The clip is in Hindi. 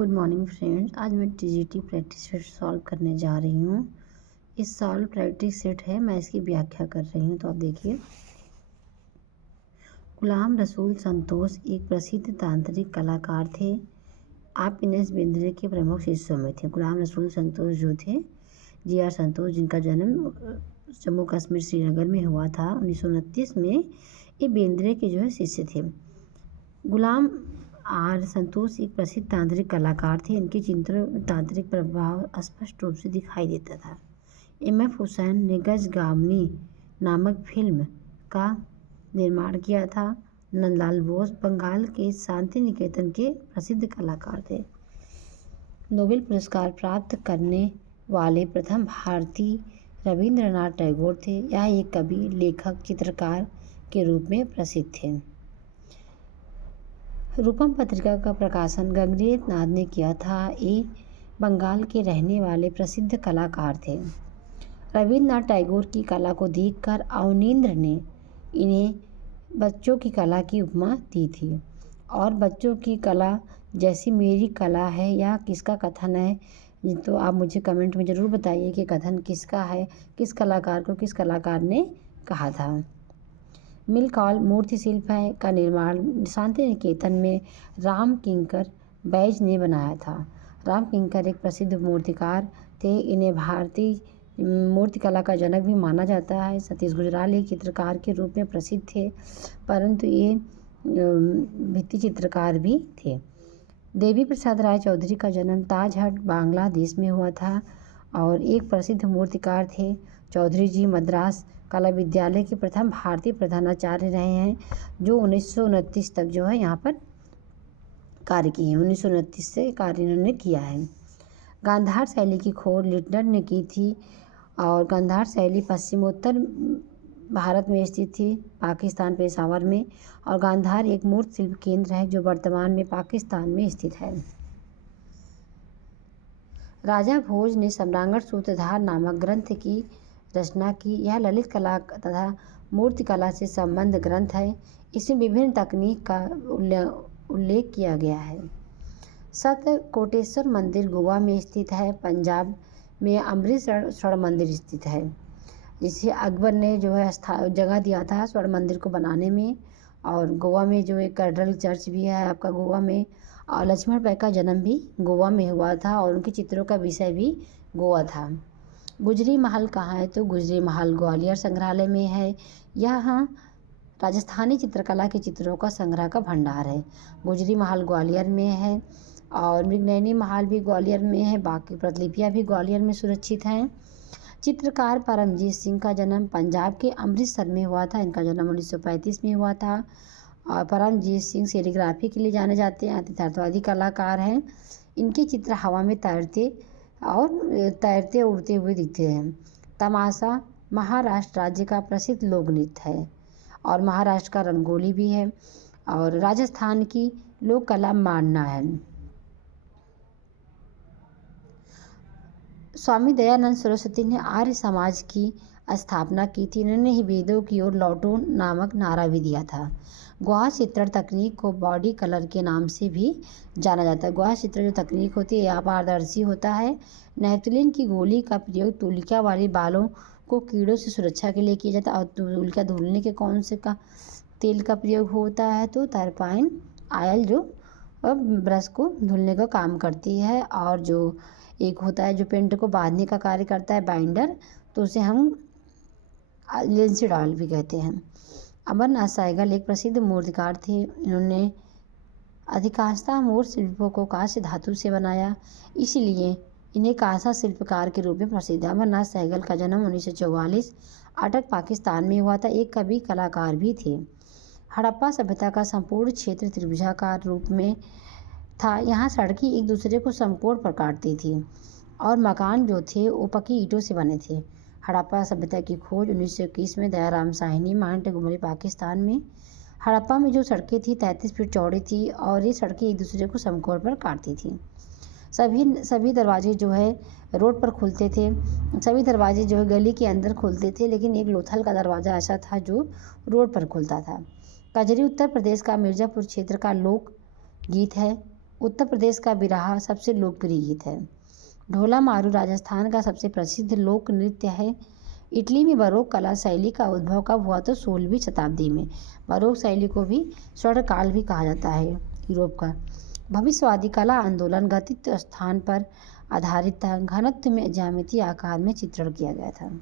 Good morning friends. आज मैं टीजीटी प्रैक्टिस सेट सॉल्व करने जा रही हूँ। इस सॉल्व प्रैक्टिस सेट है, मैं इसकी व्याख्या कर रही हूँ। तो आप देखिए, गुलाम रसूल संतोष एक प्रसिद्ध तांत्रिक कलाकार थे। आप इनेस बेंद्रे के प्रमुख शिष्यों में थे। गुलाम रसूल संतोष जो थे, जी.आर. संतोष, जिनका जन्म जम्मू कश्मीर श्रीनगर में हुआ था 1929 में, ये बेंद्रे के जो है शिष्य थे। गुलाम आर संतोष एक प्रसिद्ध तांत्रिक कलाकार थे। इनके चित्रों में तांत्रिक प्रभाव स्पष्ट रूप से दिखाई देता था। एम.एफ. हुसैन ने गजगामनी नामक फिल्म का निर्माण किया था। नंदलाल बोस बंगाल के शांति निकेतन के प्रसिद्ध कलाकार थे। नोबेल पुरस्कार प्राप्त करने वाले प्रथम भारतीय रविंद्रनाथ टैगोर थे। यह एक कवि, लेखक, चित्रकार के रूप में प्रसिद्ध थे। रूपम पत्रिका का प्रकाशन गंगरेथ नाथ ने किया था। ये बंगाल के रहने वाले प्रसिद्ध कलाकार थे। रविंद्रनाथ टैगोर की कला को देखकर अवनींद्र ने इन्हें बच्चों की कला की उपमा दी थी। और बच्चों की कला जैसी मेरी कला है, यह किसका कथन है? तो आप मुझे कमेंट में ज़रूर बताइए कि कथन किसका है, किस कलाकार को किस कलाकार ने कहा था। मिल्क हॉल मूर्ति शिल्प है का निर्माण शांति निकेतन में राम किंकर बैज ने बनाया था। राम किंकर एक प्रसिद्ध मूर्तिकार थे। इन्हें भारतीय मूर्तिकला का जनक भी माना जाता है। सतीश गुजराल एक चित्रकार के रूप में प्रसिद्ध थे, परंतु ये भित्ति चित्रकार भी थे। देवी प्रसाद राय चौधरी का जन्म ताजहट बांग्लादेश में हुआ था और एक प्रसिद्ध मूर्तिकार थे। चौधरी जी मद्रास कला विद्यालय के प्रथम भारतीय प्रधानाचार्य रहे हैं, जो 1929 तक जो है यहाँ पर कार्य किए हैं। 1929 से कार्य इन्होंने किया है। गांधार शैली की खोज लिटनर ने की थी और गांधार शैली पश्चिमोत्तर भारत में स्थित थी, पाकिस्तान पेशावर में। और गांधार एक मूर्ति शिल्प केंद्र है जो वर्तमान में पाकिस्तान में स्थित है। राजा भोज ने सम्रांगण सूत्रधार नामक ग्रंथ की रचना की। यह ललित कला तथा मूर्ति कला से संबद्ध ग्रंथ है। इसमें विभिन्न तकनीक का उल्लेख किया गया है। सतकोटेश्वर मंदिर गोवा में स्थित है। पंजाब में अमृतसर स्वर्ण मंदिर स्थित है, जिसे अकबर ने जो है जगह दिया था स्वर्ण मंदिर को बनाने में। और गोवा में जो एक कैथेड्रल चर्च भी है आपका गोवा में। और लक्ष्मण पै का जन्म भी गोवा में हुआ था और उनके चित्रों का विषय भी गोवा था। गुजरी महल कहाँ है? तो गुजरी महल ग्वालियर संग्रहालय में है। यहाँ राजस्थानी चित्रकला के चित्रों का संग्रह का भंडार है। गुजरी महल ग्वालियर में है और मृगनयनी महल भी ग्वालियर में है। बाकी प्रतिलिपियाँ भी ग्वालियर में सुरक्षित हैं। चित्रकार परमजीत सिंह का जन्म पंजाब के अमृतसर में हुआ था। इनका जन्म 1935 में हुआ था। और परमजीत सिंह सेरीग्राफी के लिए जाने जाते हैं, यथार्थवादी कलाकार हैं। इनके चित्र हवा में तैरते उड़ते हुए दिखते हैं। तमाशा महाराष्ट्र राज्य का प्रसिद्ध लोक नृत्य है और महाराष्ट्र का रंगोली भी है। और राजस्थान की लोक कला मांडना है। स्वामी दयानंद सरस्वती ने आर्य समाज की स्थापना की थी। इन्होंने ही वेदों की ओर लौटो नामक नारा भी दिया था। गुहा चित्रण तकनीक को बॉडी कलर के नाम से भी जाना जाता है। गुहा चित्रण जो तकनीक होती है यह पारदर्शी होता है। नैप्थलीन की गोली का प्रयोग तूलिका वाले बालों को कीड़ों से सुरक्षा के लिए किया जाता है। और तूलिका धुलने के कौन से का तेल का प्रयोग होता है? तो तरपाइन आयल, जो ब्रश को धुलने का काम करती है। और जो एक होता है जो पेंट को बांधने का कार्य करता है, बाइंडर, तो उसे हम लिंसीडॉल भी कहते हैं। अमरनाथ सहगल एक प्रसिद्ध मूर्तिकार थे। इन्होंने अधिकांशतः मूर्ति शिल्पों को कांस्य धातु से बनाया, इसलिए इन्हें कांसा शिल्पकार के रूप में प्रसिद्ध है। अमरनाथ सहगल का जन्म 1944 अटक पाकिस्तान में हुआ था। एक कवि कलाकार भी थे। हड़प्पा सभ्यता का संपूर्ण क्षेत्र त्रिभुजाकार रूप में था। यहाँ सड़कें एक दूसरे को समकोण पर काटती थी और मकान जो थे वो पक्की ईंटों से बने थे। हड़प्पा सभ्यता की खोज 1921 में दयाराम साहनी, माउंट गुमरी, पाकिस्तान में। हड़प्पा में जो सड़कें थी 33 फीट चौड़ी थी और ये सड़कें एक दूसरे को समकोण पर काटती थी। सभी दरवाजे जो है रोड पर खुलते थे। सभी दरवाजे जो है गली के अंदर खुलते थे, लेकिन एक लोथल का दरवाज़ा ऐसा था जो रोड पर खुलता था। कजरी उत्तर प्रदेश का मिर्ज़ापुर क्षेत्र का लोक गीत है। उत्तर प्रदेश का बिरहा सबसे लोकप्रिय गीत है। ढोला मारू राजस्थान का सबसे प्रसिद्ध लोक नृत्य है। इटली में बरोक कला शैली का उद्भव कब हुआ? तो 16वीं शताब्दी में। बरोक शैली को भी स्वर्णकाल भी कहा जाता है यूरोप का। भविष्यवादी कला आंदोलन गतित्व स्थान पर आधारित था। घनत्व में ज्यामितीय आकार में चित्रण किया गया था।